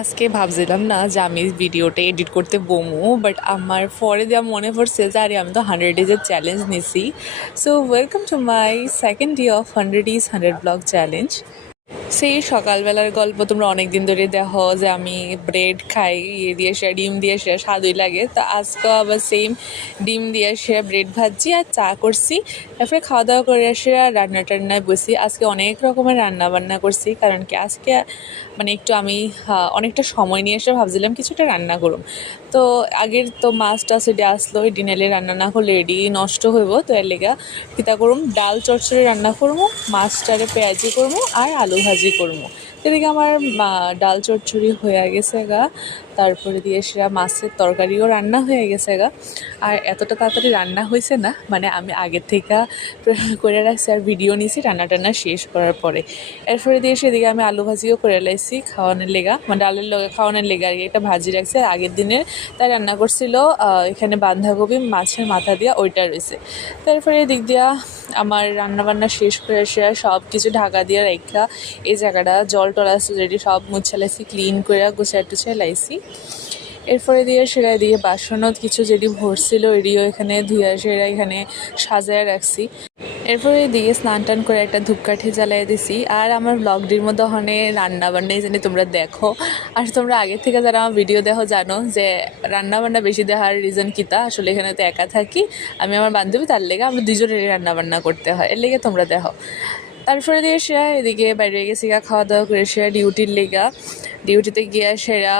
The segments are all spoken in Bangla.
আজকে ভাবছিলাম না যে আমি ভিডিওটা এডিট করতে বমু, বাট আমার পরে যা মনে পড়ছে যে আরে আমি তো 100 ডেজের চ্যালেঞ্জ নিছি। So welcome to my second day of 100 days 100 blog challenge. সেই সকালবেলার গল্প তোমরা অনেক দিন ধরে দেখো যে আমি ব্রেড খাই, ইয়ে দিয়ে সে ডিম দিয়ে সে স্বাদই লাগে। তো আজকেও আবার সেম ডিম দিয়ে সে ব্রেড ভাজি আর চা করছি। তারপরে খাওয়া দাওয়া করে এসে রান্না টান্নায় বসি। আজকে অনেক রকমের রান্না বান্না করছি, কারণ কি আজকে মানে একটু আমি অনেকটা সময় নিয়ে এসে ভাবছিলাম কিছুটা রান্না করুম। তো আগের তো মাছ টাছ এডি আসলো, এডি নেলে রান্না না করলে এডি নষ্ট হইব। তো এর লেগা কিতা করুম, ডাল চচ্চড়ি রান্না করবো, মাছটারে পেঁয়াজি করবো আর আলু ভাজি করবো। এদিকে আমার ডাল চচ্চড়ি হয়ে গেছে গা, তারপরে দিয়ে সেটা মাছের তরকারিও রান্না হয়ে গেছে গা। আর এতটা তাড়াতাড়ি রান্না হয়েছে না, মানে আমি আগের থেকে করে রাখছি আর ভিডিও নিয়েছি রান্না টান্না শেষ করার পরে। এরপরে দিয়ে সেদিকে আমি আলু ভাজিও করে লাইছি খাওয়ানোর লেগা, মানে ডালের লগে খাওয়ানোর লেগা আর কি একটা ভাজি রাখছি। আর আগের দিনের তাই রান্না করছিল এখানে বাঁধাকপি মাছের মাথা দিয়া ওইটা রয়েছে। তারপরে এদিক দিয়া আমার রান্নাবান্না শেষ করে এসে সব কিছু ঢাকা দিয়ে রেখা এই জায়গাটা জল টল আছে যেটি সব মুছা লাইছি, ক্লিন করে গুছাই টুছাই লাইছি। এরপরে দিয়ে সেটা দিয়ে বাসনও কিছু যেটি ভরছিল এটিও এখানে ধুয়ে সেরা এখানে সাজায় রাখছি। এরপরে দিয়ে স্নান টান করে একটা ধূপকাঠি জ্বালাই দিছি। আর আমার ব্লগটির মধ্যে ওখানে রান্নাবান্নাই জানি তোমরা দেখো। আর তোমরা আগে থেকে যারা আমার ভিডিও দেখো জানো যে রান্নাবান্না বেশি দেখার রিজন কিতা। আসলে এখানে তো একা থাকি আমি, আমার বান্ধবী, তার লেগে আমরা দুজনেরই রান্নাবান্না করতে হয়, এর লেগে তোমরা দেখো। তারপরে দিয়ে সেরা এদিকে বাইরে গেছি খাওয়া দাওয়া করে সেরা ডিউটির লেগা। ডিউটিতে গিয়ে সেরা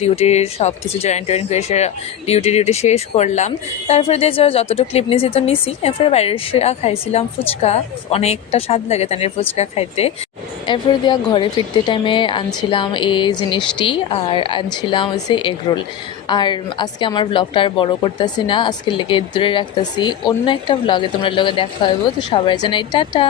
ডিউটির সব কিছু জয়েন টয়েন করে সেরা ডিউটি শেষ করলাম। তারপরে দিয়ে যতটুকু ক্লিপ নিছি তো নিছি। এরপরে বাইরে সেরা খাইছিলাম ফুচকা, অনেকটা স্বাদ লাগে তাদের ফুচকা খাইতে। এরপরে দিয়া ঘরে ফিরতে টাইমে আনছিলাম এই জিনিসটি, আর আনছিলাম হচ্ছে এগরোল। আর আজকে আমার ব্লগটা আর বড়ো করতেছি না, আজকের লেগে দূরে রাখতেছি। অন্য একটা ব্লগে তোমরা লোকে দেখা হইব। তো সবাই জানাই টাটা।